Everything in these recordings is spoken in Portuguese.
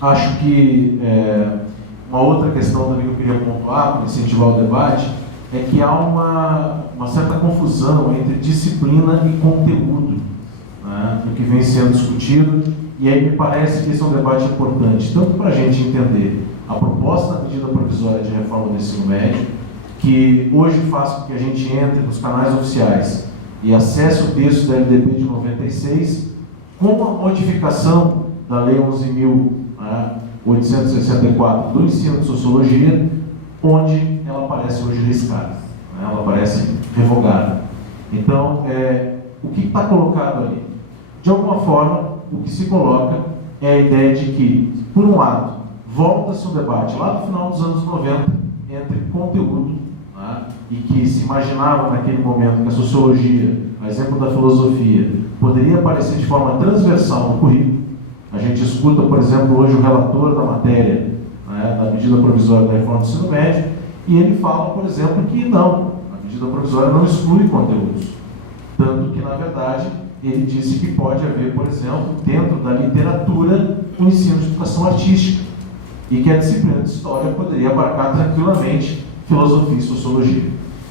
Acho que uma outra questão também que eu queria pontuar para incentivar o debate é que há uma certa confusão entre disciplina e conteúdo, né, do que vem sendo discutido, e aí me parece que esse é um debate importante, tanto para a gente entender a proposta da medida provisória de reforma do ensino médio, que hoje faz com que a gente entre nos canais oficiais e acesse o texto da LDB de 96, com a modificação da Lei 11.864 do ensino de sociologia, onde ela aparece hoje riscada, né? Ela aparece revogada. Então, o que está colocado ali? De alguma forma, o que se coloca é a ideia de que, por um lado, volta-se um debate lá no final dos anos 90 entre conteúdo, né? E que se imaginava naquele momento que a sociologia, a exemplo da filosofia, poderia aparecer de forma transversal no currículo. A gente escuta, por exemplo, hoje o relator da matéria, né, da medida provisória da reforma do ensino médio, e ele fala, por exemplo, que não, a medida provisória não exclui conteúdos. Tanto que, na verdade, ele disse que pode haver, por exemplo, dentro da literatura, o ensino de educação artística, e que a disciplina de história poderia abarcar tranquilamente filosofia e sociologia.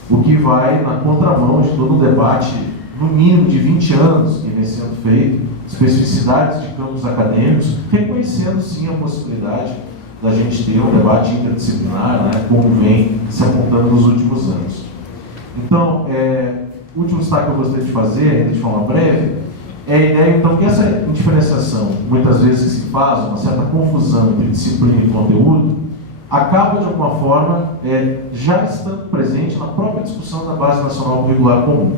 O que vai na contramão de todo o debate, no mínimo de 20 anos, que vem sendo feito, especificidades de campos acadêmicos, reconhecendo sim a possibilidade da gente ter um debate interdisciplinar, né, como vem se apontando nos últimos anos. Então, o último destaque que eu gostaria de fazer, ainda de forma breve, é a ideia, então, que essa diferenciação, muitas vezes que se faz, uma certa confusão entre disciplina e conteúdo, acaba, de alguma forma, já estando presente na própria discussão da Base Nacional Curricular Comum.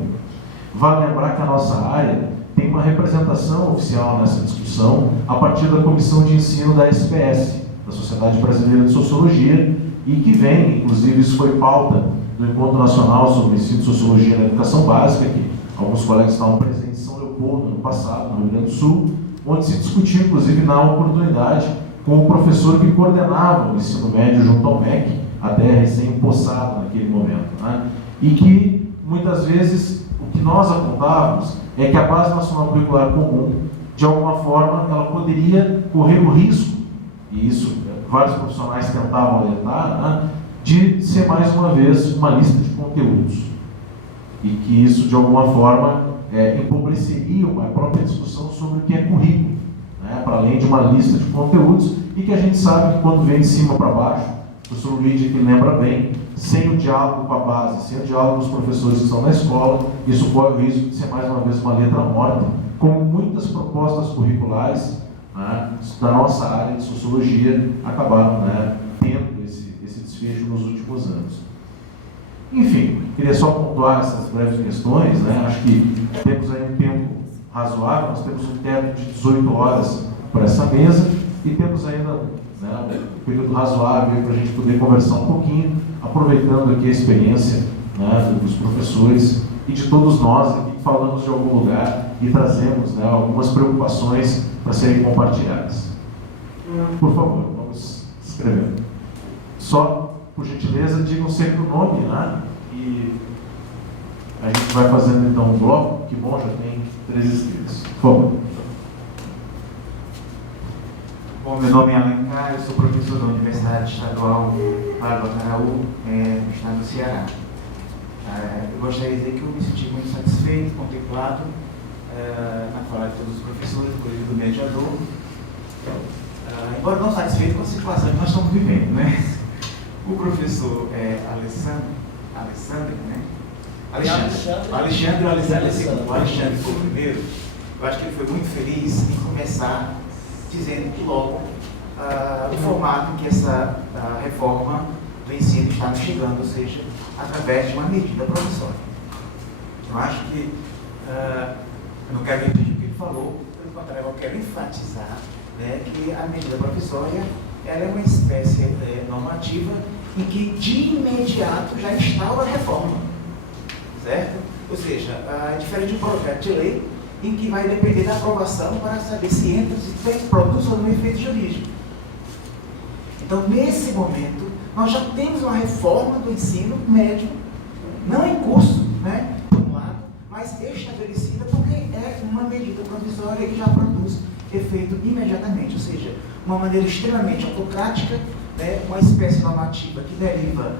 Vale lembrar que a nossa área tem uma representação oficial nessa discussão a partir da Comissão de Ensino da SPS, da Sociedade Brasileira de Sociologia, e que vem, inclusive, isso foi pauta do Encontro Nacional sobre o Ensino de Sociologia na Educação Básica, que alguns colegas estavam presentes em São Leopoldo, no ano passado, no Rio Grande do Sul, onde se discutiu, inclusive, na oportunidade, com o professor que coordenava o ensino médio junto ao MEC, até recém-empossado naquele momento, né? E que, muitas vezes, o que nós apontávamos é que a Base Nacional Curricular Comum, de alguma forma, ela poderia correr o risco, e isso vários profissionais tentavam alertar, né, de ser mais uma vez uma lista de conteúdos. E que isso, de alguma forma, empobreceria uma própria discussão sobre o que é currículo, né, para além de uma lista de conteúdos, e que a gente sabe que quando vem de cima para baixo, o professor Luigi que lembra bem, sem o diálogo com a base, sem o diálogo com os professores que estão na escola, isso corre o risco de ser mais uma vez uma letra morta, como muitas propostas curriculares, né, da nossa área de sociologia acabaram, né, tendo esse desfecho nos últimos anos. Enfim, queria só pontuar essas breves questões, né? Acho que temos aí um tempo razoável, nós temos um teto de 18 horas para essa mesa e temos ainda, né, um período razoável para a gente poder conversar um pouquinho, aproveitando aqui a experiência, né, dos professores e de todos nós aqui que falamos de algum lugar e trazemos, né, algumas preocupações para serem compartilhadas. Por favor, vamos escrever. Só, por gentileza, digam sempre o nome, né? E a gente vai fazendo então um bloco, que bom, já tem 3 inscritos. Por favor. Bom, meu nome é Alencar, eu sou professor da Universidade Estadual Padre Acaraú, no estado do Ceará. Eu gostaria de dizer que eu me senti muito satisfeito, contemplado na fala de todos os professores, inclusive do mediador. Embora não satisfeito com a situação que nós estamos vivendo, né? O professor Alexandre foi o primeiro. Eu acho que ele foi muito feliz em começar dizendo que logo o formato em que essa reforma do ensino está nos chegando, ou seja, através de uma medida provisória. Eu acho que, eu não quero repetir o que ele falou, pelo contrário, eu quero enfatizar, né, que a medida provisória ela é uma espécie normativa em que de imediato já instaura a reforma, certo? Ou seja, é diferente de um projeto de lei em que vai depender da aprovação para saber se entra, se produz ou não efeito jurídico. Então, nesse momento, nós já temos uma reforma do ensino médio, não em curso, né, por um lado, mas estabelecida porque é uma medida provisória que já produz efeito imediatamente, ou seja, uma maneira extremamente autocrática, né, uma espécie normativa que deriva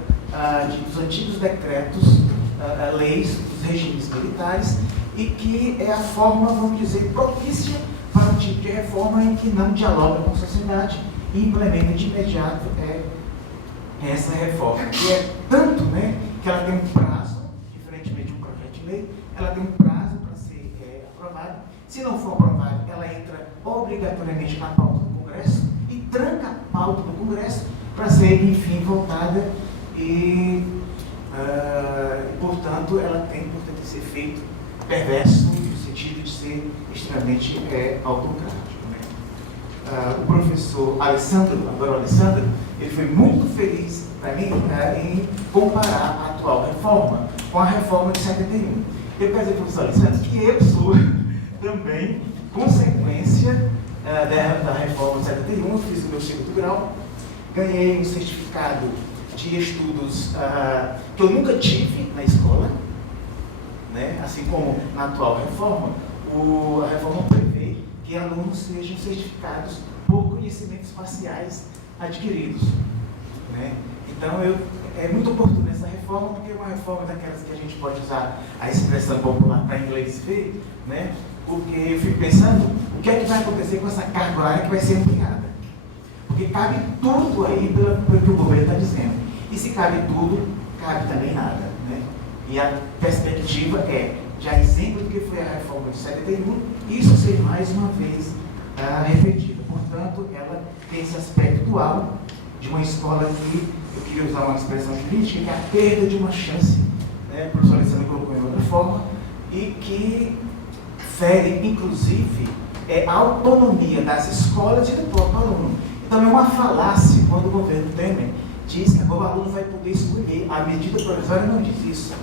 dos antigos decretos, leis dos regimes militares, e que é a forma, vamos dizer, propícia para um tipo de reforma em que não dialoga com a sociedade e implementa de imediato essa reforma. E é tanto, né, que ela tem um prazo, diferentemente de um projeto de lei, ela tem um prazo para ser aprovada. Se não for aprovada, ela entra obrigatoriamente na pauta do Congresso e tranca a pauta do Congresso para ser, enfim, votada e, portanto, ela tem, portanto, esse efeito perverso no sentido de ser extremamente autocrático. Né? O professor Alessandro, agora o Alessandro, ele foi muito feliz para mim em comparar a atual reforma com a reforma de 71. Eu quero dizer, professor Alessandro, que eu sou também consequência da reforma de 71, eu fiz o meu segundo grau, ganhei um certificado de estudos que eu nunca tive na escola, né? Assim como na atual reforma, a reforma prevê que alunos sejam certificados por conhecimentos parciais adquiridos. Né? Então, é muito oportuna essa reforma, porque é uma reforma daquelas que a gente pode usar a expressão popular para inglês ver, né? Porque eu fico pensando o que é que vai acontecer com essa carga horária que vai ser ampliada. Porque cabe tudo aí pelo que o governo está dizendo. E se cabe tudo, cabe também nada. Né? E a perspectiva de a exemplo do que foi a reforma de 71, isso ser mais uma vez repetida. Portanto, ela tem esse aspecto dual de uma escola que, eu queria usar uma expressão jurídica, que é a perda de uma chance, né? O professor Alessandro colocou em outra forma, e que fere, inclusive, a autonomia das escolas e do próprio aluno. Então, é uma falácia quando o governo Temer diz que agora o aluno vai poder escolher. A medida provisória não diz isso.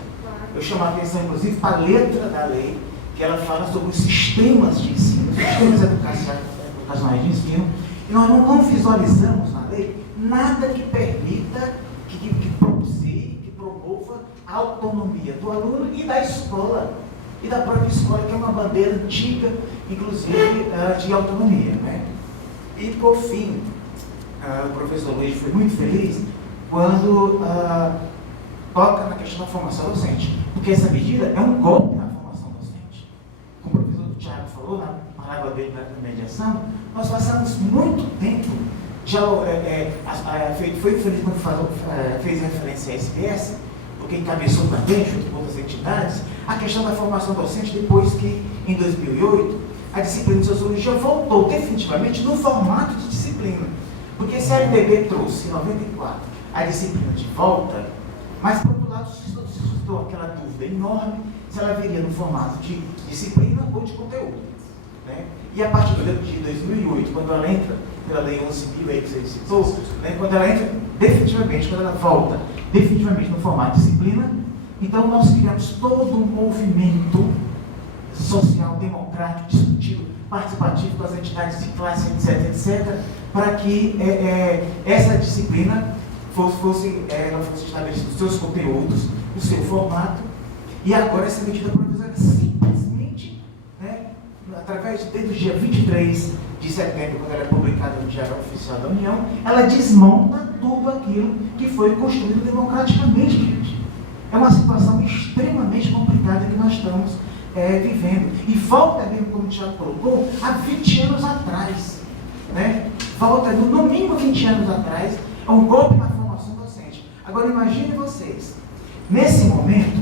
Eu chamo a atenção, inclusive, para a letra da lei, que ela fala sobre os sistemas de ensino, os sistemas educacionais de ensino, e nós não visualizamos na lei nada que permita, que propicie, que promova a autonomia do aluno e da escola, e da própria escola, que é uma bandeira antiga, inclusive, de autonomia. Né? E, por fim, o professor Luiz foi muito feliz quando toca na questão da formação docente, porque essa medida é um golpe na formação docente. Como o professor Tiago falou na palavra dele da mediação, nós passamos muito tempo, foi feliz quando fez referência à SPS, porque encabeçou também, junto com outras entidades, a questão da formação docente, depois que, em 2008, a disciplina de sociologia voltou definitivamente no formato de disciplina. Porque se a LDB trouxe, em 94, a disciplina de volta, mas, por outro lado, se suscitou aquela dúvida enorme se ela viria no formato de disciplina ou de conteúdo. Né? E a partir de 2008, quando ela entra pela Lei 11.000, aí que você citou, né? Quando ela entra definitivamente, quando ela volta definitivamente no formato de disciplina, então nós criamos todo um movimento social, democrático, discutido, participativo com as entidades de classe, etc., para que essa disciplina fosse estabelecida os seus conteúdos, o seu formato, e agora essa medida provisória simplesmente, né, desde o dia 23 de setembro, quando ela é publicada no Diário Oficial da União, ela desmonta tudo aquilo que foi construído democraticamente, gente. É uma situação extremamente complicada que nós estamos vivendo. E volta mesmo, como o Tiago colocou, há 20 anos atrás. Né? Volta, no mínimo 20 anos atrás, é um golpe na formação docente. Agora, imagine vocês, nesse momento,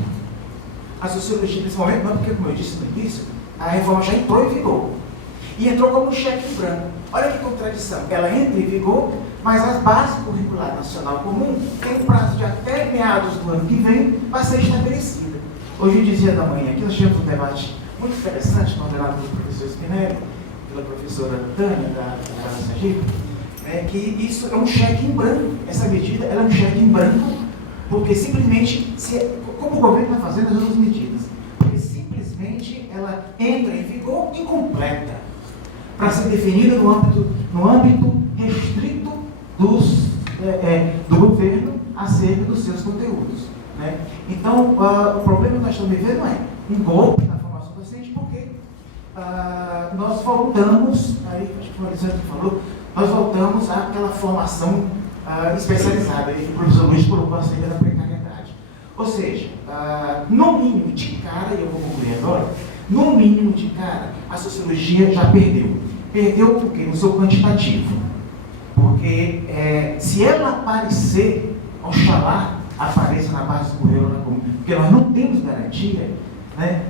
a sociologia, nesse momento, não, porque, como eu disse no início, a reforma já entrou em vigor. E entrou como um cheque em branco. Olha que contradição. Ela entra em vigor, mas a base curricular nacional comum tem um prazo de até meados do ano que vem para ser estabelecida. Hoje, dizia da manhã, aqui nós tivemos um debate muito interessante, coordenado pelo professor Spinelli, pela professora Tânia, da Sergipe, que isso é um cheque em branco. Essa medida ela é um cheque em branco, porque simplesmente, como o governo está fazendo as outras medidas, porque simplesmente ela entra em vigor incompleta, para ser definida no âmbito restrito do governo acerca dos seus conteúdos. Né? Então, o problema que nós estamos vivendo é um golpe na formação docente, porque nós voltamos, aí acho que o Alessandro falou, nós voltamos àquela formação especializada, e o professor Luiz colocou acerca da precariedade. Ou seja, no mínimo de cara, e eu vou concluir agora, no mínimo de cara, a sociologia já perdeu. Perdeu porque no seu quantitativo. Porque se ela aparecer, oxalá apareça na base do currículo, porque nós não temos garantia, né?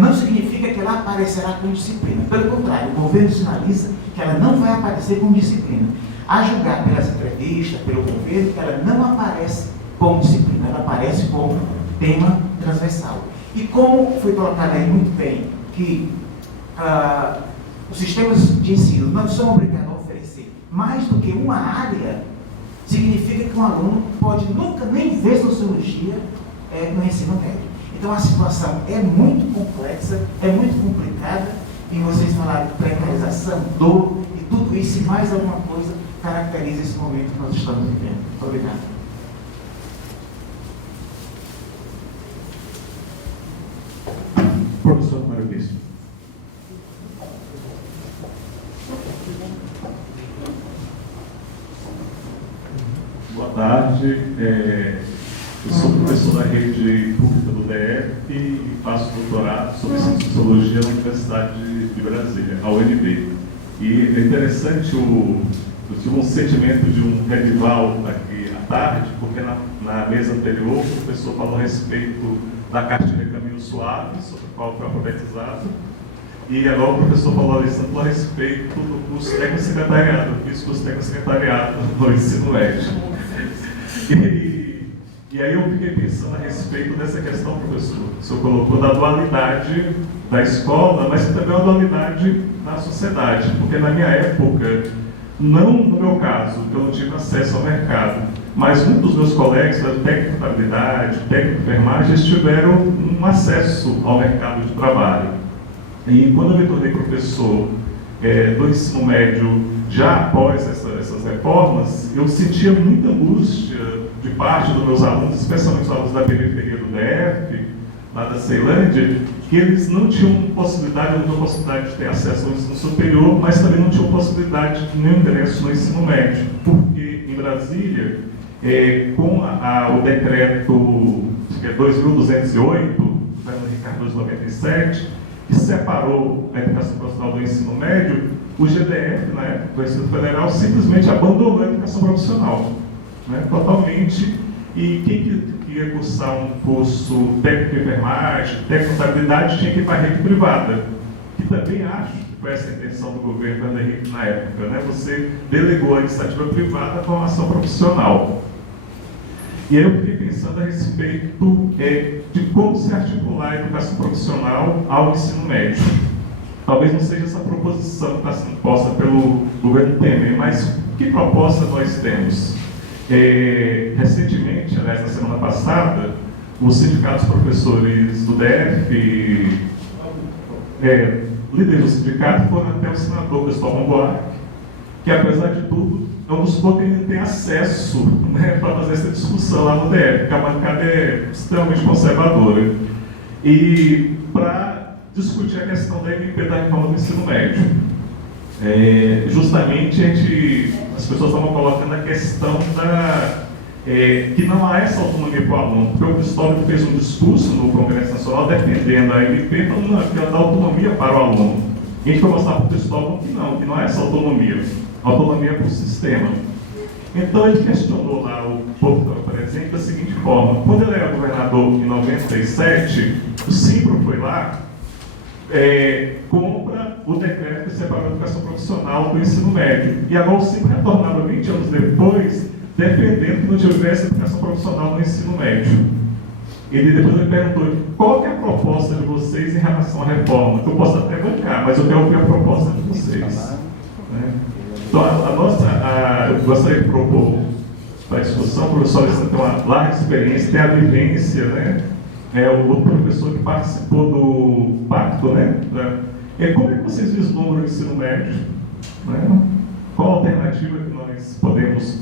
Não significa que ela aparecerá com disciplina. Pelo contrário, o governo sinaliza que ela não vai aparecer com disciplina. A julgar pelas entrevistas, pelo governo, ela não aparece como disciplina, ela aparece como tema transversal. E como foi colocado aí muito bem, que os sistemas de ensino não são obrigados a oferecer mais do que uma área, significa que um aluno pode nunca nem ver sociologia no ensino médio. Então a situação é muito complexa, é muito complicada, e vocês falaram de precarização, dor, e tudo isso e mais alguma coisa caracteriza esse momento que nós estamos vivendo. Muito obrigado. Professor Mário Bispo. Boa tarde. Eu sou professor da rede pública do DF e faço doutorado sobre sociologia na Universidade de Brasília, a UNB. E é interessante, eu tive um sentimento de um revival aqui à tarde, porque na mesa anterior o professor falou a respeito da cartilha Caminho Suave, sobre a qual foi alfabetizado, e agora o professor Paulo Alessandro a respeito do curso técnico-secretariado. Eu fiz curso técnico-secretariado no ensino médio. E aí eu fiquei pensando a respeito dessa questão, professor. O senhor colocou da dualidade da escola, mas também uma dualidade na sociedade, porque na minha época, não no meu caso, eu não tive acesso ao mercado, mas muitos dos meus colegas, técnico de contabilidade, técnico de enfermagem, tiveram um acesso ao mercado de trabalho. E quando eu me tornei professor do ensino médio, já após essas reformas, eu sentia muita angústia de parte dos meus alunos, especialmente os alunos da periferia do DF, lá da Ceilândia, que eles não tinham possibilidade de ter acesso ao ensino superior, mas também não tinham possibilidade de nenhum ingresso no ensino médio, porque em Brasília, com o decreto 2.208, do Fernando Ricardo de 97, que separou a educação profissional do ensino médio, o GDF, na época, o Ensino Federal, simplesmente abandonou a educação profissional, né, totalmente, e quem queria cursar um curso técnico de enfermagem, técnico de contabilidade, tinha que ir para a rede privada, que também acho que foi essa a intenção do governo Fernando Henrique na época, né, você delegou a iniciativa privada à formação profissional. E aí eu fiquei pensando a respeito de como se articular a educação profissional ao ensino médio. Talvez não seja essa proposição que está sendo posta pelo governo Temer, mas que proposta nós temos? Recentemente, aliás, na semana passada, os sindicatos professores do DF, líderes do sindicato, foram até o senador Cristóvão Buarque, que apesar de tudo, é um dos poucos que tem acesso, né, para fazer essa discussão lá no DF, porque a bancada é extremamente conservadora. E para discutir a questão da MP, da reforma do ensino médio. Justamente as pessoas estavam colocando a questão que não há essa autonomia para o aluno, porque o Cristóvão fez um discurso no Congresso Nacional defendendo a MP, falando que ela dá autonomia para o aluno. E a gente vai mostrar para o Cristóvão que não há essa autonomia. Autonomia para o sistema. Então ele questionou lá o povo presente da seguinte forma: quando ele era governador em 97, o Simpro foi lá, compra o decreto que separou a educação profissional do ensino médio. E agora o Simpro retornava 20 anos depois, defendendo que não tivesse educação profissional no ensino médio. Depois ele perguntou: qual é a proposta de vocês em relação à reforma? Que eu posso até bancar, mas eu quero ouvir a proposta de vocês. Então, eu gostaria de propor para a discussão, o professor Alessandro tem uma larga experiência, tem a vivência, né? O outro professor que participou do pacto, né? Como é que vocês vislumbram o ensino médio? Né? Qual a alternativa que nós podemos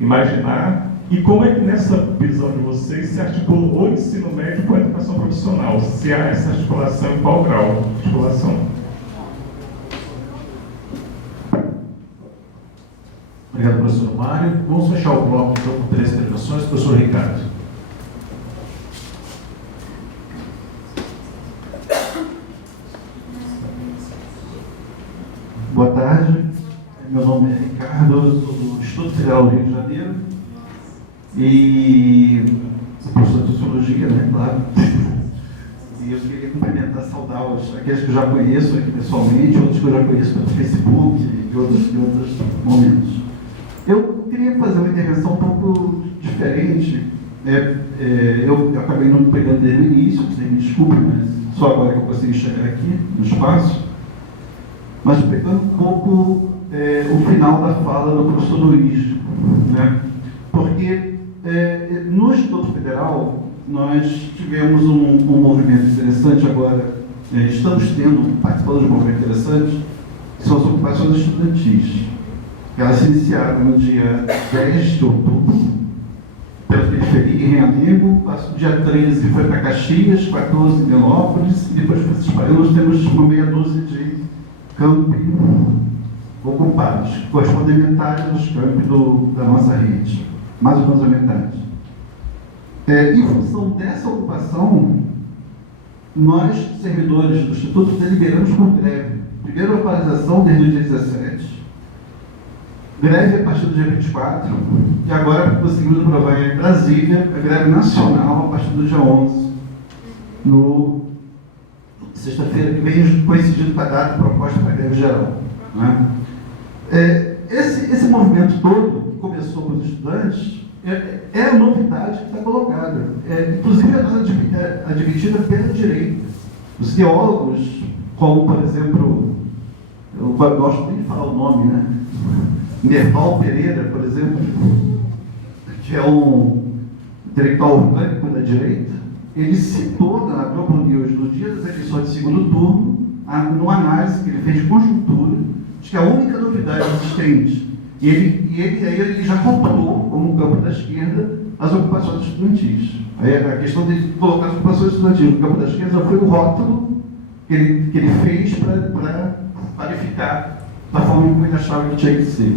imaginar? E como é que nessa visão de vocês se articula o ensino médio com a educação profissional? Se há essa articulação, em qual grau de articulação? Obrigado, professor Mário. Vamos fechar o bloco então com 3 intervenções. Professor Ricardo. Boa tarde, meu nome é Ricardo, eu sou do Instituto Federal do Rio de Janeiro e sou professor de Sociologia, né, claro. E eu queria cumprimentar, saudar aqueles que eu já conheço aqui pessoalmente, outros que eu já conheço pelo Facebook e outros momentos. Eu queria fazer uma intervenção um pouco diferente. Eu acabei não pegando desde o início, vocês me desculpem, mas só agora que eu consegui chegar aqui no espaço. Mas pegando um pouco o final da fala do professor Luiz, né? Porque no Instituto Federal nós tivemos um movimento interessante agora, estamos participando de um movimento interessante, que são as ocupações estudantis. Elas se iniciaram no dia 10 de outubro, pela periferia em Realengo, dia 13 foi para Caxias, 14 em Milópolis, e depois para se espalhando nós temos uma meia dúzia de campi ocupados, que correspondem a metade dos campi da nossa rede, mais ou menos a metade. Em função dessa ocupação, nós, servidores do Instituto, deliberamos por greve. Primeiro a paralisação desde o dia 17, greve a partir do dia 24, e agora conseguimos aprovar em Brasília a greve nacional a partir do dia 11, sexta-feira que vem, coincidindo com a data proposta para a greve geral. Né? Esse movimento todo, que começou com os estudantes, é a novidade que está colocada. Inclusive, admitida pela direita. Os teólogos, como, por exemplo, eu gosto nem de falar o nome, né? Nerval Pereira, por exemplo, que é um intelectual orgânico da direita, ele citou na Globo News, no dia das eleições de segundo turno, numa análise que ele fez de conjuntura, de que a única novidade existente, e ele já rotulou, como um campo da esquerda, as ocupações estudantis. Aí a questão de colocar as ocupações estudantis no campo da esquerda já foi o rótulo que ele fez para qualificar da forma como ele achava que tinha que ser.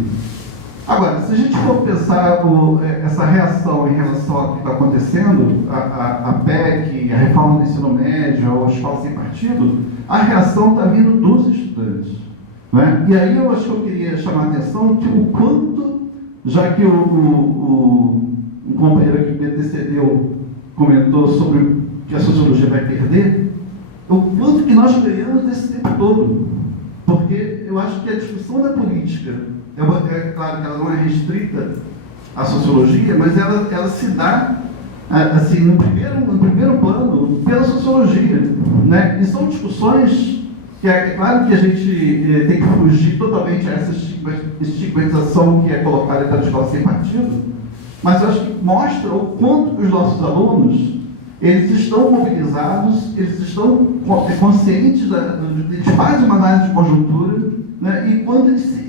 Agora, se a gente for pensar essa reação em relação ao que está acontecendo, a PEC, a reforma do ensino médio, a escola sem partido, a reação está vindo dos estudantes. Não é? E aí eu acho que eu queria chamar a atenção que o quanto, já que um companheiro aqui que me antecedeu comentou sobre que a sociologia vai perder, o quanto que nós ganhamos desse tempo todo. Porque eu acho que a discussão da política, é claro que ela não é restrita à sociologia, mas ela se dá assim, no primeiro plano pela sociologia. Né? E são discussões que é claro que a gente tem que fugir totalmente a essa estigmatização que é colocada pela escola sem partido, mas eu acho que mostra o quanto que os nossos alunos eles estão mobilizados, eles estão conscientes, eles fazem uma análise de conjuntura, né,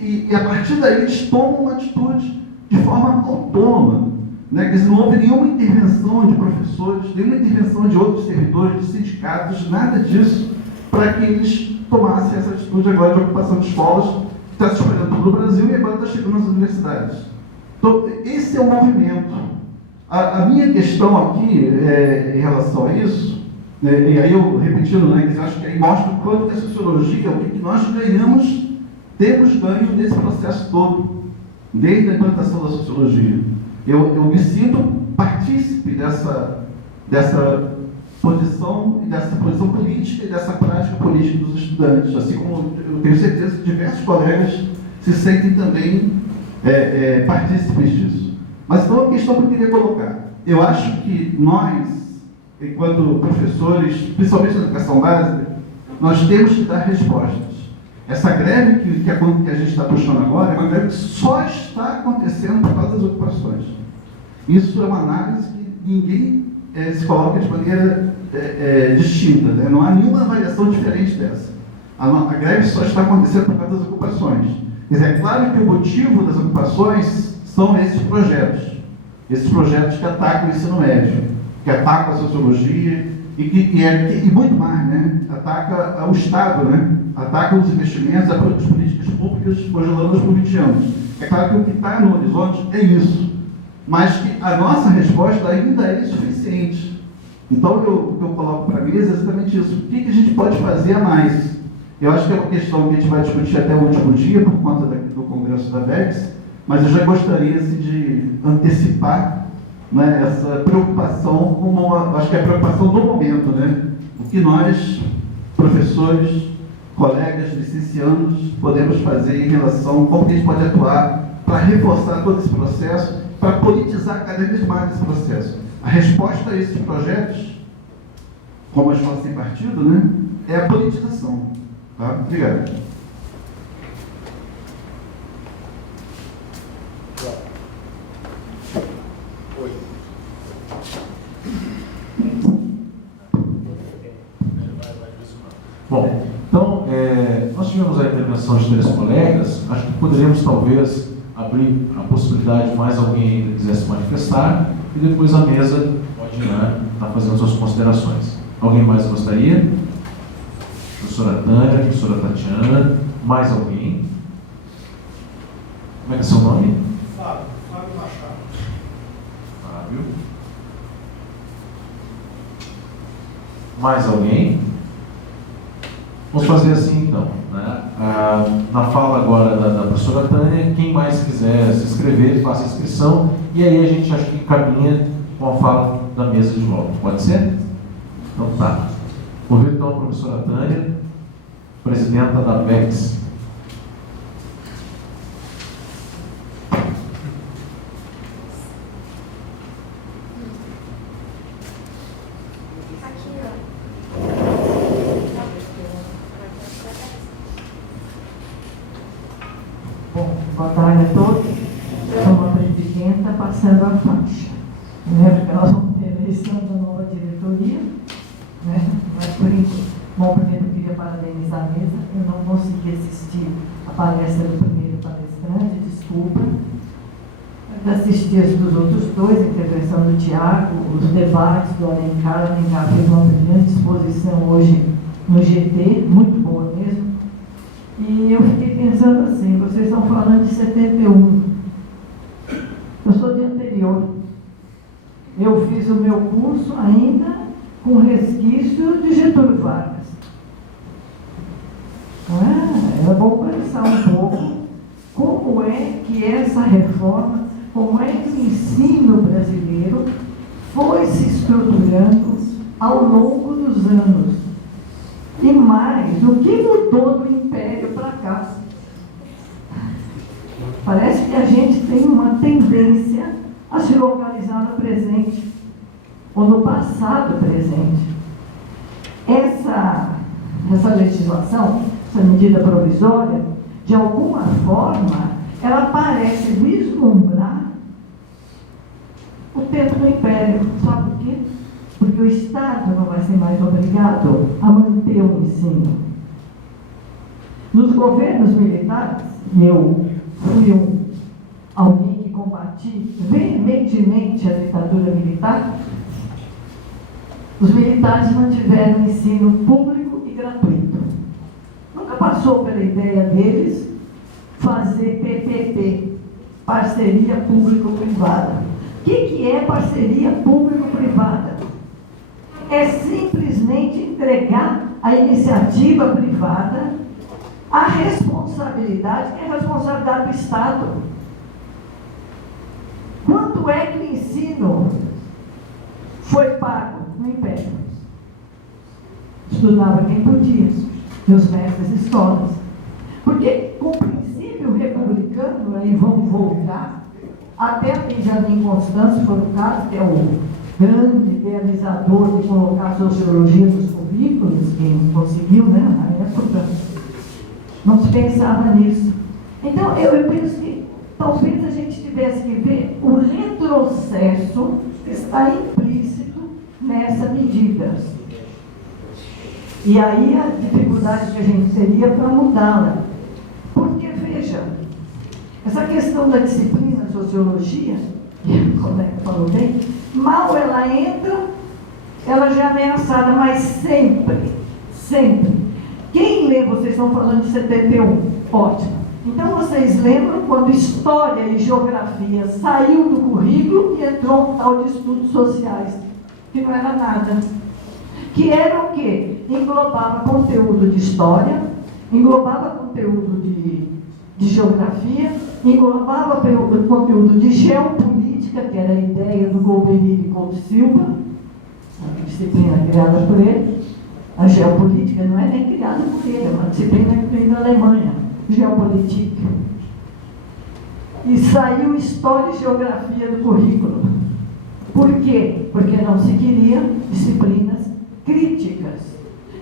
e a partir daí eles tomam uma atitude de forma autônoma. Né, que não houve nenhuma intervenção de professores, nenhuma intervenção de outros servidores, de sindicatos, nada disso, para que eles tomassem essa atitude agora de ocupação de escolas, que está se espalhando todo o Brasil e agora está chegando nas universidades. Então, esse é o movimento. A minha questão aqui, em relação a isso, né, e aí eu repetindo, né, que eu acho que aí mostra o quanto que a sociologia, o que nós temos ganho nesse processo todo, desde a implantação da sociologia. Eu me sinto partícipe dessa posição, e dessa posição política e dessa prática política dos estudantes, assim como eu tenho certeza que diversos colegas se sentem também partícipes disso. Mas então a questão que eu queria colocar, eu acho que nós, enquanto professores, principalmente na educação básica, nós temos que dar respostas. Essa greve que a gente está puxando agora é uma greve que só está acontecendo por causa das ocupações. Isso é uma análise que ninguém se coloca de maneira distinta, né? Não há nenhuma avaliação diferente dessa. A greve só está acontecendo por causa das ocupações. Mas é claro que o motivo das ocupações são esses projetos que atacam o ensino médio, que atacam a sociologia E muito mais, né? Ataca o Estado, né? Ataca os investimentos, as políticas públicas congeladas por 20 anos. É claro que o que está no horizonte é isso, mas que a nossa resposta ainda é insuficiente. Então, o que eu coloco para a mesa é exatamente isso. O que a gente pode fazer a mais? Eu acho que é uma questão que a gente vai discutir até o último dia, por conta do Congresso da VEX, mas eu já gostaria assim, de antecipar, né, essa preocupação, acho que é a preocupação do momento, né? O que nós, professores, colegas, licenciados, podemos fazer em relação a como a gente pode atuar para reforçar todo esse processo, para politizar cada vez mais esse processo. A resposta a esses projetos, como a escola sem partido, né, é a politização. Tá? Obrigado. Bom, então, nós tivemos a intervenção de 3 colegas, acho que poderíamos talvez abrir a possibilidade de mais alguém ainda quiser se manifestar, e depois a mesa pode estar fazendo suas considerações. Alguém mais gostaria? Professora Tânia, professora Tatiana, mais alguém? Como é que é seu nome? Fábio Machado. Fábio. Mais alguém? Vamos fazer assim então, né? Na fala agora da professora Tânia, quem mais quiser se inscrever, faça a inscrição, e aí a gente acha que caminha com a fala da mesa de volta. Pode ser? Então tá. Convido então a professora Tânia, presidenta da VEX. Bom, boa tarde a todos. Eu sou uma presidenta passando a faixa, né? Porque nós vamos ter a eleição da nova diretoria, né? Mas por enquanto, bom, primeiro eu queria parabenizar a mesa. Eu não consegui assistir a palestra do primeiro palestrante, desculpa. Assisti as dos outros dois, a intervenção do Tiago, os debates do Alencar. O Alencar fez uma brilhante exposição hoje no GT, muito boa mesmo. E eu fiquei pensando assim, vocês estão falando de 71. Eu sou de anterior. Eu fiz o meu curso ainda com resquício de Getúlio Vargas. É bom pensar um pouco como é que essa reforma, como é que o ensino brasileiro foi se estruturando ao longo dos anos. E mais, o que mudou do Império para cá? Parece que a gente tem uma tendência a se localizar no presente, ou no passado presente. Essa legislação, essa medida provisória, de alguma forma, ela parece vislumbrar o tempo do Império. Sabe por quê? Porque o Estado não vai ser mais obrigado a manter o ensino. Nos governos militares, eu fui alguém que combati veementemente a ditadura militar, os militares mantiveram o ensino público e gratuito. Nunca passou pela ideia deles fazer PPP, parceria público-privada. O que é parceria público-privada? É simplesmente entregar à iniciativa privada a responsabilidade, que é a responsabilidade do Estado. Quanto é que o ensino foi pago no Império? Estudava quem podia, os mestres de escolas. Porque, com o princípio republicano, aí vamos voltar, até Benjamin Constant, por um caso, que é o grande idealizador de colocar a sociologia nos currículos, quem conseguiu, né, na época, não se pensava nisso. Então, eu penso que talvez a gente tivesse que ver o retrocesso que está implícito nessa medida. E aí a dificuldade que a gente teria para mudá-la. Porque, veja, essa questão da disciplina de sociologia, que o colega falou bem, mal ela entra, ela já é ameaçada, mas sempre, sempre. Quem lê, vocês estão falando de 71, ótimo. Então vocês lembram quando História e Geografia saiu do currículo e entrou um tal de Estudos Sociais, que não era nada. Que era o quê? Englobava conteúdo de História, englobava conteúdo de Geografia, englobava conteúdo de Geopolítica, que era a ideia do Golbery e Couto Silva, a disciplina criada por ele. A geopolítica não é nem criada por ele, é uma disciplina que veio da Alemanha, geopolítica. E saiu História e Geografia do currículo. Por quê? Porque não se queria disciplinas críticas.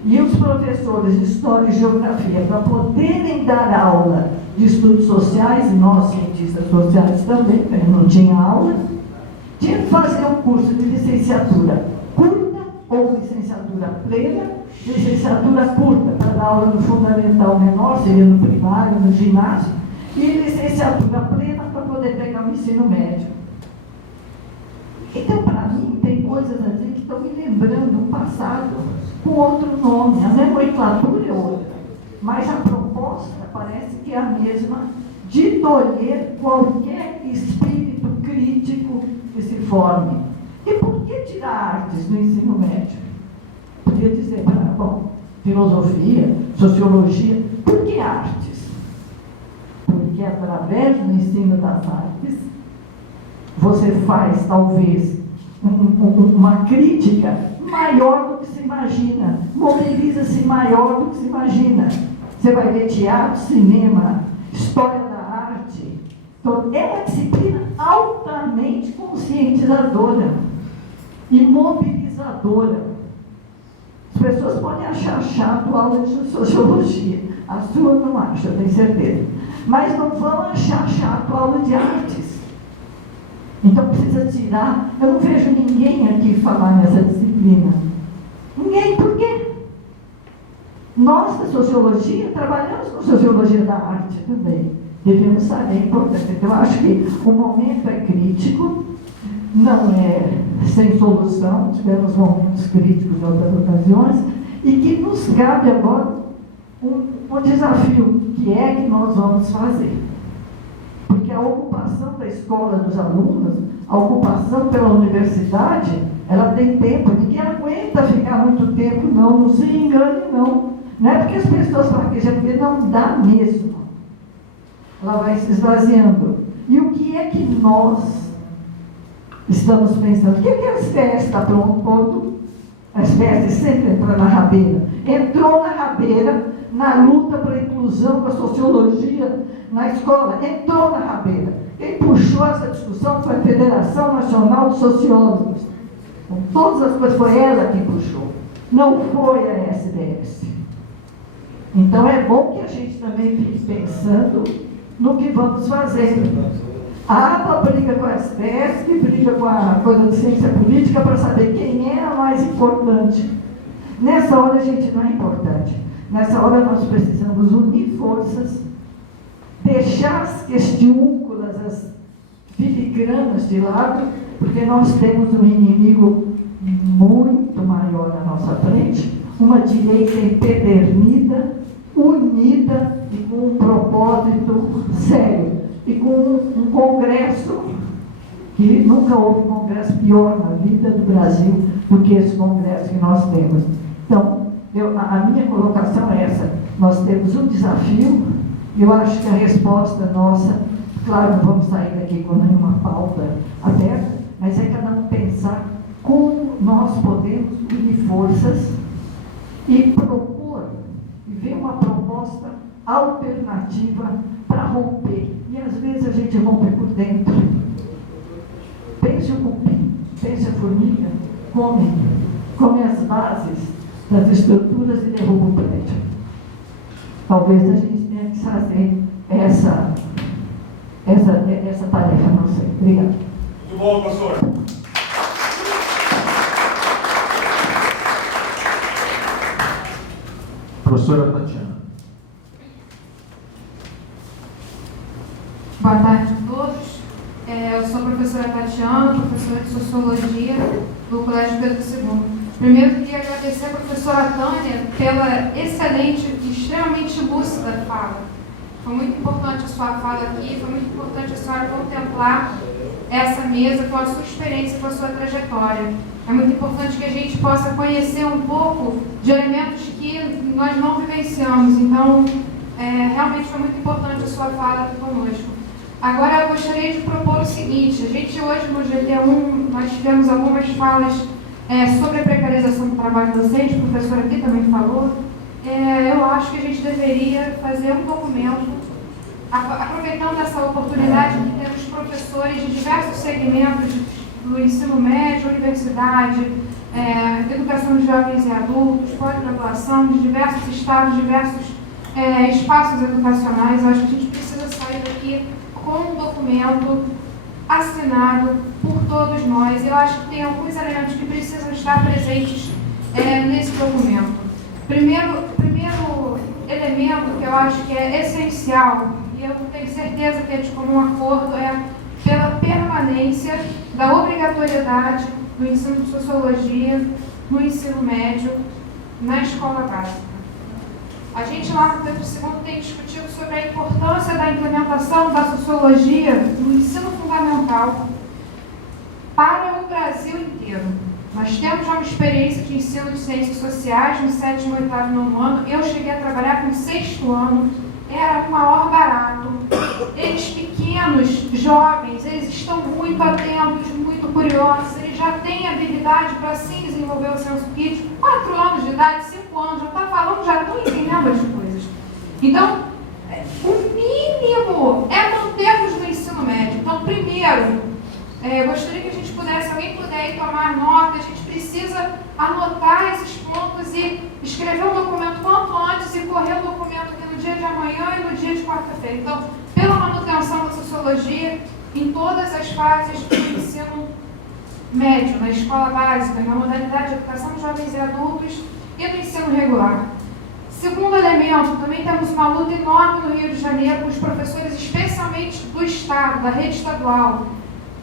E os professores de História e Geografia, para poderem dar aula de estudos sociais, e nós, cientistas sociais também, porque não tinha aula, tinha que fazer um curso de licenciatura curta ou licenciatura plena, licenciatura curta para dar aula no fundamental menor, seria no primário, no ginásio, e licenciatura plena para poder pegar o ensino médio. Então, para mim, tem coisas assim que estão me lembrando o passado com outro nome. A nomenclatura é outra, mas a proposta parece que é a mesma, de tolher qualquer espírito crítico que se forme. E por que tirar artes do ensino médio? Podia dizer, bom, filosofia, sociologia, por que artes? Porque através do ensino das artes, você faz, talvez, uma crítica maior do que se imagina, mobiliza-se maior do que se imagina. Você vai ver teatro, cinema, história da arte. Então, é uma disciplina altamente conscientizadora e mobilizadora. As pessoas podem achar chato a aula de sociologia, a sua não acha, eu tenho certeza, mas não vão achar chato a aula de artes. Então precisa tirar. Eu não vejo ninguém aqui falar nessa disciplina. Ninguém, por quê? Nós da sociologia trabalhamos com sociologia da arte também. Devemos saber a importância. Então eu acho que o momento é crítico, não é sem solução, tivemos momentos críticos em outras ocasiões, e que nos cabe agora um desafio, que é que nós vamos fazer. Porque a ocupação da escola dos alunos, a ocupação pela universidade, ela tem tempo, ninguém aguenta ficar muito tempo, não se engane, não. Não é porque as pessoas fraquejam, porque não dá mesmo. Ela vai se esvaziando. E o que é que nós estamos pensando? O que é que a SPES está propondo? A SPES sempre entrou na rabeira. Entrou na rabeira, na luta pela inclusão da sociologia na escola, entrou na rabeira. Quem puxou essa discussão foi a Federação Nacional de Sociólogos. Com todas as coisas, foi ela que puxou. Não foi a SDS. Então é bom que a gente também fique pensando no que vamos fazer. A APA briga com a SPES, briga com a coisa de ciência política para saber quem é a mais importante. Nessa hora a gente não é importante. Nessa hora nós precisamos unir forças, deixar as questiúnculas, as filigranas de lado, porque nós temos um inimigo muito maior na nossa frente, uma direita empedernida, unida e com um propósito sério, e com um congresso, que nunca houve um congresso pior na vida do Brasil do que esse congresso que nós temos. Então, a minha colocação é essa: nós temos um desafio. Eu acho que a resposta nossa, claro, não vamos sair daqui com nenhuma pauta aberta, mas é cada um pensar como nós podemos unir forças e propor, e ver uma proposta alternativa para romper. E às vezes a gente rompe por dentro. Pense o cupim, pense a formiga, come as bases das estruturas e derruba o prédio. Talvez a gente tenha que fazer essa tarefa, não sei. Obrigada. Muito bom, professor. Professora Tatiana. Boa tarde a todos. Eu sou a professora Tatiana, professora de Sociologia do Colégio Pedro II. Primeiro, queria agradecer a professora Tânia pela excelente e extremamente lúcida fala. Foi muito importante a sua fala aqui, foi muito importante a senhora contemplar essa mesa com a sua experiência, com a sua trajetória. É muito importante que a gente possa conhecer um pouco de elementos que nós não vivenciamos. Então, realmente foi muito importante a sua fala aqui conosco. Agora, eu gostaria de propor o seguinte: a gente hoje no GT1, nós tivemos algumas falas sobre a precarização do trabalho docente, o professor aqui também falou. Eu acho que a gente deveria fazer um documento, aproveitando essa oportunidade que temos professores de diversos segmentos do ensino médio, universidade, educação de jovens e adultos, pós-graduação, de diversos estados, diversos espaços educacionais. Eu acho que a gente precisa sair daqui com um documento assinado por todos nós. Eu acho que tem alguns elementos que precisam estar presentes nesse documento. Primeiro elemento que eu acho que é essencial, e eu tenho certeza que é de comum acordo, é pela permanência da obrigatoriedade do ensino de sociologia no ensino médio na escola básica. A gente lá no Pedro II tem discutido sobre a importância da implementação da sociologia no ensino fundamental para o Brasil inteiro. Nós temos uma experiência de ensino de ciências sociais no 7º, 8º e 9º ano. Eu cheguei a trabalhar com o 6º ano, era o maior barato. Eles pequenos, jovens, eles estão muito atentos, muito curiosos, eles já têm habilidade para sim desenvolver o senso crítico. 4 anos de idade, 5 anos, já está falando, já estão entendendo as coisas. Então, o mínimo é mantermos no ensino médio. Então, primeiro, gostaria que a gente pudesse, alguém puder ir tomar nota, a gente precisa anotar esses pontos e escrever um documento quanto antes e correr o documento aqui no dia de amanhã e no dia de quarta-feira. Então, pela manutenção da sociologia em todas as fases do ensino médio, na escola básica, na modalidade de educação de jovens e adultos e no ensino regular. Segundo elemento, também temos uma luta enorme no Rio de Janeiro com os professores, especialmente do Estado, da rede estadual.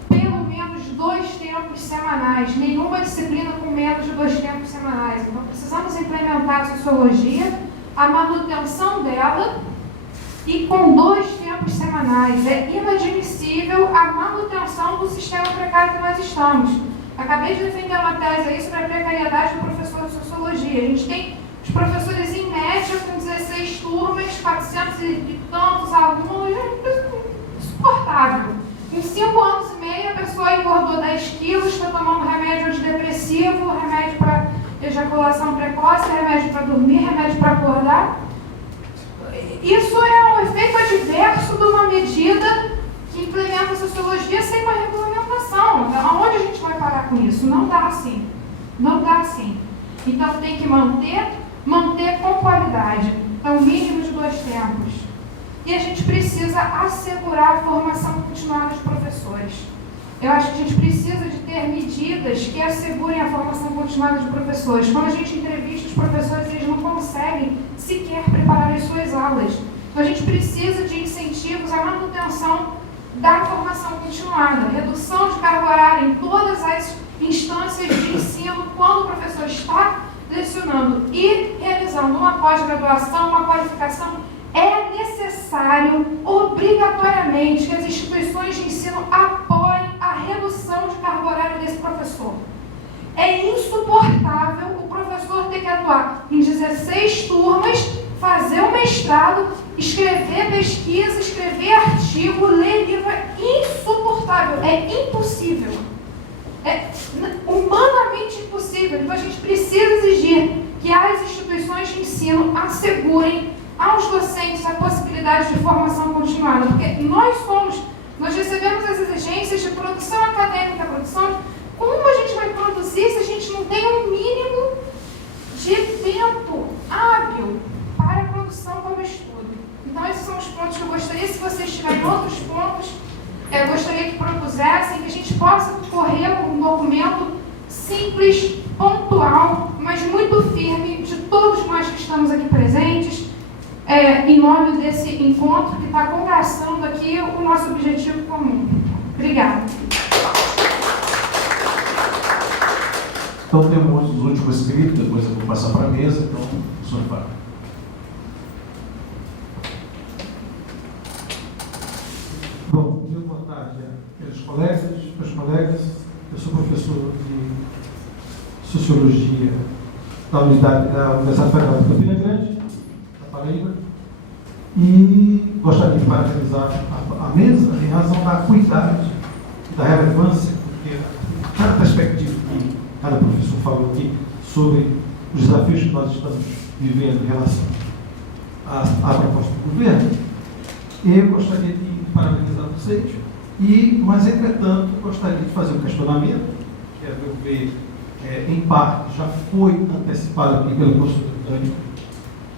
Pelo menos 2 tempos semanais, nenhuma disciplina com menos de 2 tempos semanais. Então, precisamos implementar a sociologia, a manutenção dela e com 2 tempos semanais. É inadmissível a manutenção do sistema precário que nós estamos. Acabei de defender uma tese aí sobre a precariedade do professor de sociologia. A gente tem os professores em média com 16 turmas, 400 e tantos alunos, é insuportável. Em 5 anos e meio, a pessoa engordou 10 quilos, está tomando remédio antidepressivo, remédio para ejaculação precoce, remédio para dormir, remédio para acordar. Isso é um efeito adverso de uma medida que implementa a sociologia sem uma regulamentação. Então, aonde a gente vai parar com isso? Não dá assim. Não dá assim. Então, tem que manter com qualidade. Então, mínimo de 2 tempos. E a gente precisa assegurar a formação continuada dos professores. Eu acho que a gente precisa de ter medidas que assegurem a formação continuada de professores. Quando a gente entrevista os professores, eles não conseguem sequer preparar as suas aulas. Então, a gente precisa de incentivos à manutenção da formação continuada, redução de carga horária em todas as instâncias de ensino, quando o professor está lecionando e realizando uma pós-graduação, uma qualificação. É necessário, obrigatoriamente, que as instituições de ensino apoiem a redução de carga horária desse professor. É insuportável o professor ter que atuar em 16 turmas, fazer um mestrado, escrever pesquisa, escrever artigo, ler livro. É insuportável, é impossível. É humanamente impossível. Então a gente precisa exigir que as instituições de ensino assegurem aos docentes a possibilidade de formação continuada, porque nós recebemos as exigências de produção acadêmica, como a gente vai produzir se a gente não tem um mínimo de tempo hábil para a produção como estudo? Então esses são os pontos que eu gostaria, se vocês tiverem outros pontos, eu gostaria que propusessem, que a gente possa correr um documento simples, pontual, mas muito firme de todos nós que estamos aqui presentes, em nome desse encontro que está congraçando aqui o nosso objetivo comum. Obrigada. Então temos o último escrito, depois eu vou passar para a mesa, então o senhor fala. Bom, boa tarde aos colegas. Eu sou professor de Sociologia da Universidade Federal de Campina Grande, da Paraíba, e gostaria de parabenizar a mesa em razão da acuidade e da relevância, porque cada perspectiva que cada professor falou aqui sobre os desafios que nós estamos vivendo em relação à proposta do governo, eu gostaria de parabenizar vocês, mas, entretanto, gostaria de fazer um questionamento, que, a meu ver, em parte, já foi antecipado aqui pelo professor Dani,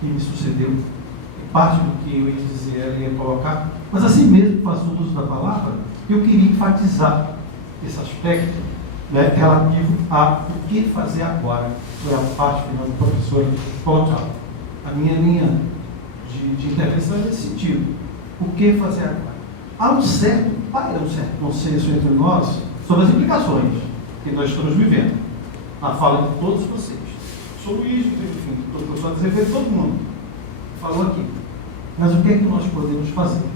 que me sucedeu. Em parte do que eu ia dizer, ela ia colocar, mas assim mesmo, faço uso da palavra, eu queria enfatizar esse aspecto, né, relativo a o que fazer agora. Foi a parte final do professor colocado. A minha linha de intervenção é nesse sentido. O que fazer agora? Há um certo consenso entre nós sobre as implicações que nós estamos vivendo, na fala de todos vocês. Sou Luiz, enfim, todo o professor Azevedo, todo mundo falou aqui. Mas o que é que nós podemos fazer?